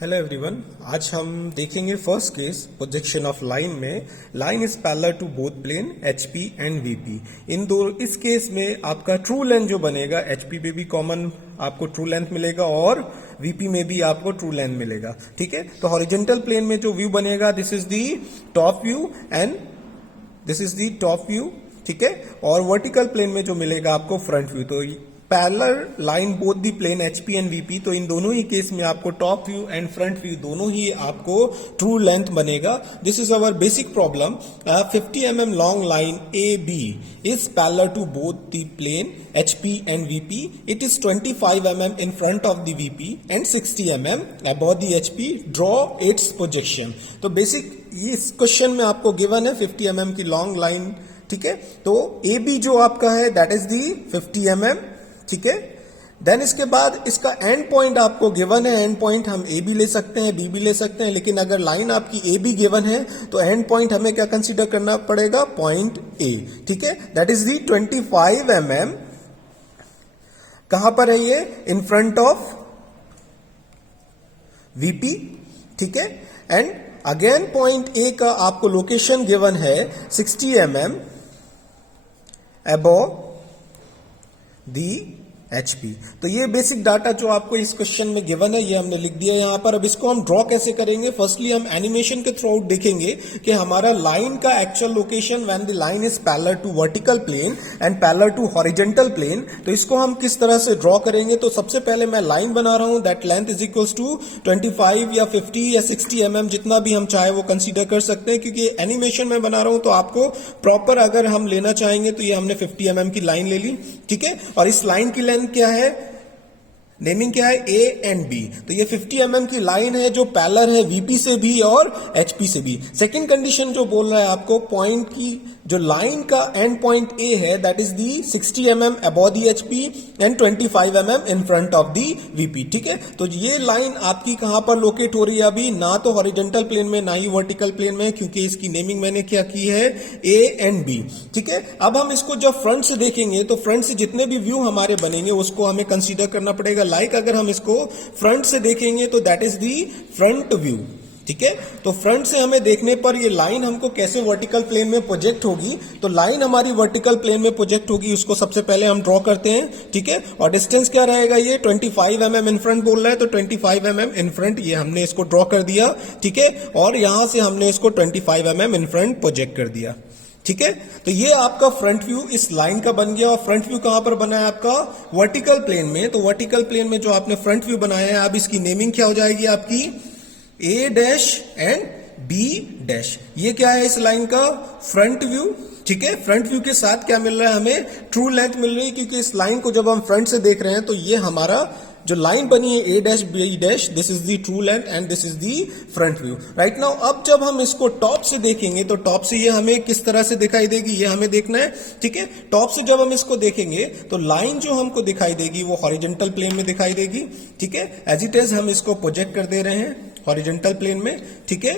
Hello everyone, आज हम देखेंगे first case projection of line में। Line is parallel to both plane HP and VP. इस case में आपका ट्रू लेंथ जो बनेगा, एचपी पे भी कॉमन आपको ट्रू लेंथ मिलेगा और वीपी में भी आपको ट्रू लेंथ मिलेगा। ठीक है, तो हॉरिजॉन्टल प्लेन में जो व्यू बनेगा, this is the top view and this is the top view. ठीक है, और वर्टिकल प्लेन में जो मिलेगा आपको फ्रंट व्यू। तो parallel line both the plane HP and VP, तो इन दोनों ही केस में आपको top view and front view दोनों ही आपको ट्रू लेंथ बनेगा। This is our basic problem. 50 mm long line A B is parallel to both the plane HP and VP. It is 25 mm in front of the VP and 60 mm above the HP. Draw its projection. तो basic इस question में आपको given है 50 mm की long line. ठीक है, तो A B जो आपका है दैट इज दी 50 mm। ठीक है, देन इसके बाद इसका एंड पॉइंट आपको गिवन है। एंड पॉइंट हम ए भी ले सकते हैं, बी भी ले सकते हैं, लेकिन अगर लाइन आपकी ए बी गिवन है तो एंड पॉइंट हमें क्या कंसीडर करना पड़ेगा? Point A. ठीक है, दैट इज दी 25 mm। कहां पर है ये? In front of VP. ठीक है, एंड अगेन पॉइंट ए का आपको लोकेशन गिवन है 60 mm अबव दी एचपी। तो ये बेसिक डाटा जो आपको इस क्वेश्चन में गिवन है ये हमने लिख दिया यहां पर। अब इसको हम ड्रॉ कैसे करेंगे? फर्स्टली हम एनिमेशन के थ्रू आउट देखेंगे कि हमारा लाइन का actual location when the line is parallel to vertical plane and parallel to horizontal plane, तो इसको हम किस तरह से ड्रॉ करेंगे? तो सबसे पहले मैं लाइन बना रहा हूं, that length is equals to 25 या 50 या 60 mm, जितना भी हम चाहे वो कंसीडर कर सकते हैं, क्योंकि एनिमेशन में बना रहा हूं तो आपको प्रॉपर अगर हम लेना चाहेंगे तो ये हमने 50 mm की लाइन ले ली। ठीक है, और इस लाइन की लेंथ क्या है? नेमिंग क्या है? A and B. तो ये 50 mm की लाइन है जो पैरेलल है वीपी से भी और एचपी से भी। सेकंड कंडीशन जो बोल रहा है आपको, पॉइंट की जो लाइन का एंड पॉइंट ए है that is the 60 mm above the HP and 25 mm in front of the VP. ठीक है, तो ये लाइन आपकी कहां पर लोकेट हो रही है? अभी ना तो हॉरिजॉन्टल प्लेन में ना ही वर्टिकल प्लेन में, क्योंकि इसकी नेमिंग मैंने क्या की है? A and B. ठीक है, अब हम इसको जब फ्रंट से देखेंगे तो फ्रंट से जितने भी व्यू हमारे बनेंगे उसको हमें कंसीडर करना पड़ेगा। लाइक अगर हम इसको फ्रंट से देखेंगे तो that is the front view. ठीक है, तो फ्रंट से हमें देखने पर ये लाइन हमको कैसे वर्टिकल प्लेन में प्रोजेक्ट होगी? तो लाइन हमारी वर्टिकल प्लेन में प्रोजेक्ट होगी, उसको सबसे पहले हम ड्रॉ करते हैं। ठीक है, और डिस्टेंस क्या रहेगा? ये 25 mm इन फ्रंट बोल रहा है, तो 25 mm इन फ्रंट ये हमने इसको ड्रॉ कर दिया। ठीक है, और यहां से हमने इसको 25 mm इन फ्रंट प्रोजेक्ट कर दिया। ठीक है, तो ये आपका फ्रंट व्यू इस लाइन का बन गया। और फ्रंट व्यू कहां पर बना है आपका? वर्टिकल प्लेन में। तो वर्टिकल प्लेन में जो आपने फ्रंट व्यू बनाया है, अब इसकी नेमिंग क्या हो जाएगी आपकी? ए डैश एंड बी डैश। ये क्या है इस लाइन का? Front view. ठीक है, फ्रंट व्यू के साथ क्या मिल रहा है हमें? ट्रू लेंथ मिल रही है, क्योंकि इस लाइन को जब हम फ्रंट से देख रहे हैं तो ये हमारा जो लाइन बनी है A dash B dash, this is the true length and this is the front view. Right now अब जब हम इसको टॉप से देखेंगे तो टॉप से ये हमें किस तरह से दिखाई देगी ये हमें देखना है। ठीक है, टॉप से जब हम इसको देखेंगे तो लाइन जो हमको दिखाई देगी वो हॉरिजॉन्टल प्लेन में दिखाई देगी। ठीक है, एज इट इज हम इसको प्रोजेक्ट कर दे रहे हैं हॉरिजॉन्टल प्लेन में। ठीक है,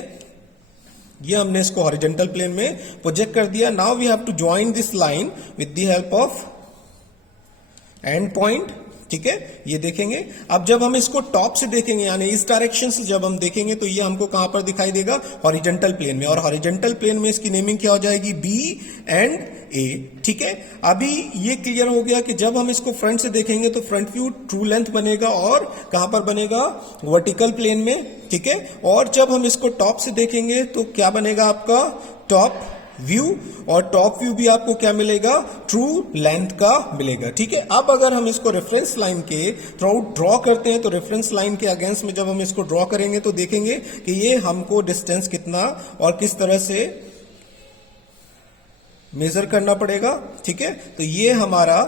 ये हमने इसको हॉरिजॉन्टल प्लेन में प्रोजेक्ट कर दिया। Now we have to join this line with the help of end point. ठीक है, ये देखेंगे। अब जब हम इसको टॉप से देखेंगे, यानी इस डायरेक्शन से जब हम देखेंगे तो ये हमको कहां पर दिखाई देगा? हॉरिजॉन्टल प्लेन में। और हॉरिजॉन्टल प्लेन में इसकी नेमिंग क्या हो जाएगी? बी एंड ए। ठीक है, अभी ये क्लियर हो गया कि जब हम इसको फ्रंट से देखेंगे तो फ्रंट व्यू ट्रू लेंथ बनेगा और कहां पर बनेगा? वर्टिकल प्लेन में। ठीक है, और जब हम इसको टॉप से देखेंगे तो क्या बनेगा आपका? Top view. और टॉप व्यू भी आपको क्या मिलेगा? ट्रू लेंथ का मिलेगा। ठीक है, अब अगर हम इसको रेफरेंस लाइन के थ्रू ड्रॉ करते हैं तो रेफरेंस लाइन के अगेंस्ट में जब हम इसको ड्रॉ करेंगे तो देखेंगे कि ये हमको डिस्टेंस कितना और किस तरह से मेजर करना पड़ेगा। ठीक है, तो ये हमारा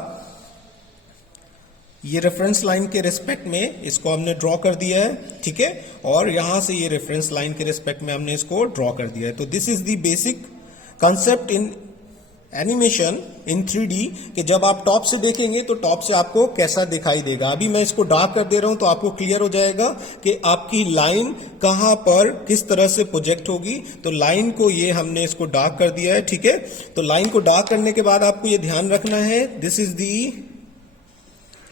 ये रेफरेंस लाइन के रिस्पेक्ट में इसको हमने ड्रॉ कर दिया है। ठीक है, और यहां से ये रेफरेंस लाइन के रिस्पेक्ट में हमने इसको ड्रॉ कर दिया है। तो this is the basic concept in animation in 3D कि जब आप टॉप से देखेंगे तो टॉप से आपको कैसा दिखाई देगा। अभी मैं इसको डार्क कर दे रहा हूं तो आपको क्लियर हो जाएगा कि आपकी लाइन कहां पर किस तरह से प्रोजेक्ट होगी। तो लाइन को ये हमने इसको डार्क कर दिया है। ठीक है, तो लाइन को डार्क करने के बाद आपको ये ध्यान रखना है, this is the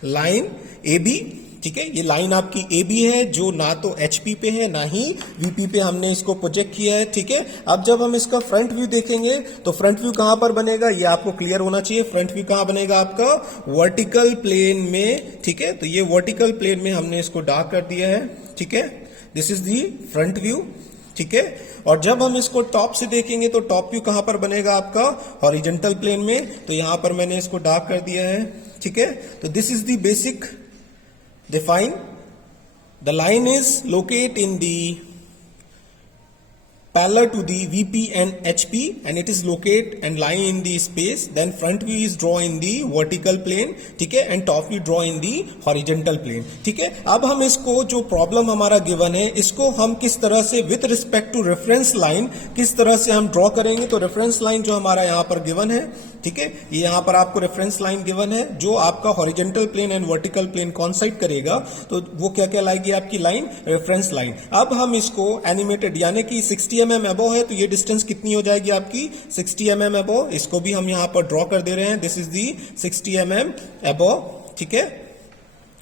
line A B. ठीक है। ये लाइन आपकी ए बी है जो ना तो एचपी पे है ना ही वीपी पे हमने इसको प्रोजेक्ट किया है, ठीक है। अब जब हम इसका फ्रंट व्यू देखेंगे तो फ्रंट व्यू कहां पर बनेगा ये आपको क्लियर होना चाहिए। फ्रंट व्यू कहां बनेगा आपका वर्टिकल प्लेन में, ठीक है। तो ये वर्टिकल प्लेन में हमने इसको डार्क कर दिया है, ठीक है। This is the front view, ठीक है। और जब हम इसको टॉप से देखेंगे तो टॉप व्यू कहां पर बनेगा आपका हॉरिजॉन्टल प्लेन में, तो यहां पर मैंने इसको डार्क कर दिया है, ठीक है। तो this is the basic define. The line is located in the parallel to the VP and HP and it is located and lying in the space. Then front view is draw in the vertical plane, ठीक है, and top view draw in the horizontal plane, ठीक है। अब हम इसको जो problem हमारा given है इसको हम किस तरह से with respect to reference line किस तरह से हम ड्रॉ करेंगे। तो रेफरेंस लाइन जो हमारा यहाँ पर गिवन है, ठीक है, ये यहां पर आपको रेफरेंस लाइन गिवन है जो आपका horizontal plane and vertical plane consider करेगा, तो वो क्या कहलाएगी आपकी लाइन, रेफरेंस लाइन। अब हम इसको एनिमेटेड यानी कि 60 mm अबव है तो ये डिस्टेंस कितनी हो जाएगी आपकी 60 mm अबव, इसको भी हम यहां पर ड्रॉ कर दे रहे हैं। This is the 60 mm above, ठीक है।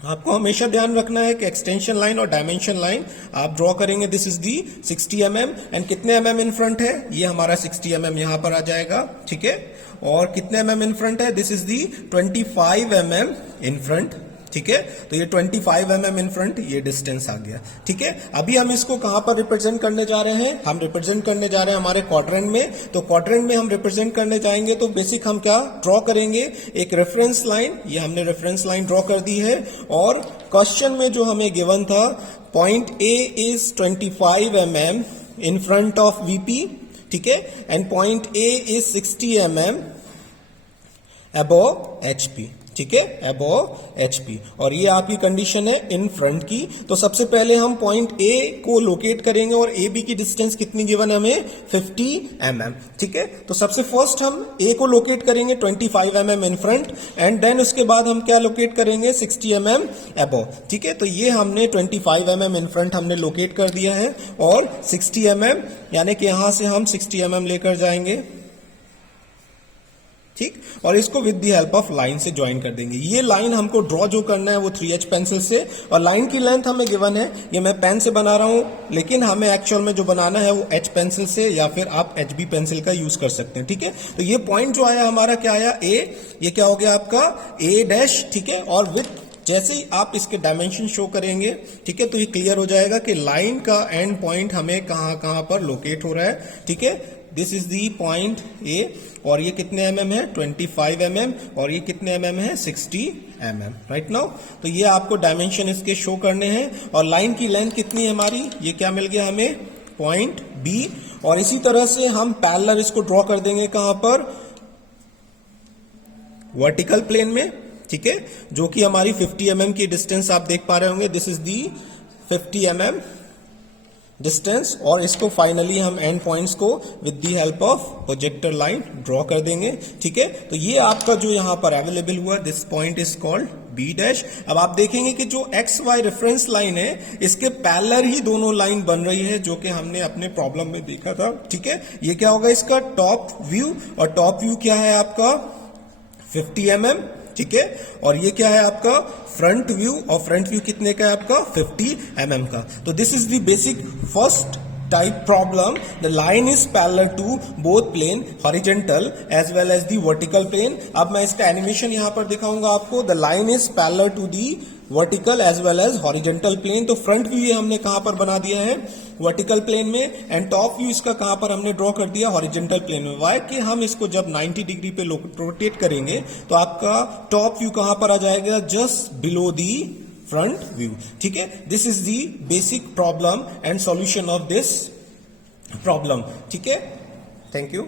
आपको हमेशा ध्यान रखना है कि एक्सटेंशन लाइन और डायमेंशन लाइन आप ड्रॉ करेंगे। This is the 60 mm and कितने mm इन फ्रंट है, ये हमारा 60 mm यहां पर आ जाएगा, ठीक है। और कितने mm इन फ्रंट है, this is the 25 mm in front, ठीक है। तो ये 25 mm इन फ्रंट ये डिस्टेंस आ गया, ठीक है। अभी हम इसको कहां पर रिप्रेजेंट करने जा रहे हैं, हम रिप्रेजेंट करने जा रहे हैं हमारे क्वाड्रेंट में। तो क्वाड्रेंट में हम रिप्रेजेंट करने जाएंगे तो बेसिक हम क्या ड्रॉ करेंगे, एक रेफरेंस लाइन, ये हमने रेफरेंस लाइन ड्रॉ कर दी है। और क्वेश्चन में जो हमें गिवन था point A is 25 mm in front of VP, ठीक है, and point A is 60 mm above HP, ठीक है, अबव एचपी। और ये आपकी कंडीशन है इन फ्रंट की। तो सबसे पहले हम पॉइंट ए को लोकेट करेंगे और ए बी की डिस्टेंस कितनी गिवन है हमें 50 mm, ठीक है। तो सबसे फर्स्ट हम ए को लोकेट करेंगे 25 mm in front and then उसके बाद हम क्या लोकेट करेंगे 60 mm अबव, ठीक है। तो ये हमने 25 mm इन फ्रंट हमने लोकेट कर दिया है और 60 mm यानी कि यहां से हम 60 mm लेकर जाएंगे, ठीक, और इसको with the help of line से ज्वाइन कर देंगे। ये लाइन हमको ड्रॉ जो करना है वो 3H पेंसिल से, और लाइन की लेंथ हमें गिवन है, ये मैं पेन से बना रहा हूं लेकिन हमें एक्चुअल में जो बनाना है वो H पेंसिल से या फिर आप HB पेंसिल का यूज कर सकते हैं, ठीक है। तो ये पॉइंट जो आया हमारा क्या आया ए, ये क्या हो गया आपका ए डैश, ठीक है। और विथ जैसे ही आप इसके डायमेंशन शो करेंगे, ठीक है, तो ये क्लियर हो जाएगा कि लाइन का एंड पॉइंट हमें कहां कहां पर लोकेट हो रहा है, ठीक है। This is the point A और ये कितने mm है 25 mm और ये कितने mm है 60 mm, राइट नाउ। तो ये आपको डायमेंशन इसके शो करने हैं और लाइन की लेंथ कितनी है हमारी, ये क्या मिल गया हमें पॉइंट बी। और इसी तरह से हम पैरेलल इसको ड्रॉ कर देंगे कहां पर, वर्टिकल प्लेन में, ठीक है, जो कि हमारी 50 mm की डिस्टेंस आप देख पा रहे होंगे। This is the 50 mm distance और इसको फाइनली हम एंड पॉइंट्स को with the help of projector line draw कर देंगे, ठीक है। तो ये आपका जो यहां पर अवेलेबल हुआ this point is called B dash. अब आप देखेंगे कि जो एक्स वाई रेफरेंस लाइन है इसके पैरेलल ही दोनों लाइन बन रही है जो कि हमने अपने प्रॉब्लम में देखा था, ठीक है। ये क्या होगा इसका टॉप व्यू, और टॉप व्यू क्या है आपका 50 mm, ठीक है। और ये क्या है आपका फ्रंट व्यू, और फ्रंट व्यू कितने का है आपका 50 mm का। तो this is the basic first type problem. The line is parallel to both plane horizontal as well as the vertical plane. अब मैं इसका एनिमेशन यहां पर दिखाऊंगा आपको. The line is parallel to the vertical as well as horizontal plane. तो front view ये हमने कहां पर बना दिया है वर्टिकल प्लेन में, एंड टॉप व्यू इसका कहां पर हमने ड्रॉ कर दिया हॉरिजॉन्टल प्लेन में. वाई कि हम इसको जब 90 डिग्री पे रोटेट करेंगे तो आपका टॉप व्यू कहां पर आ जाएगा, just below the front view. ठीक है, this is the basic problem and solution of this problem. ठीक है, थैंक यू.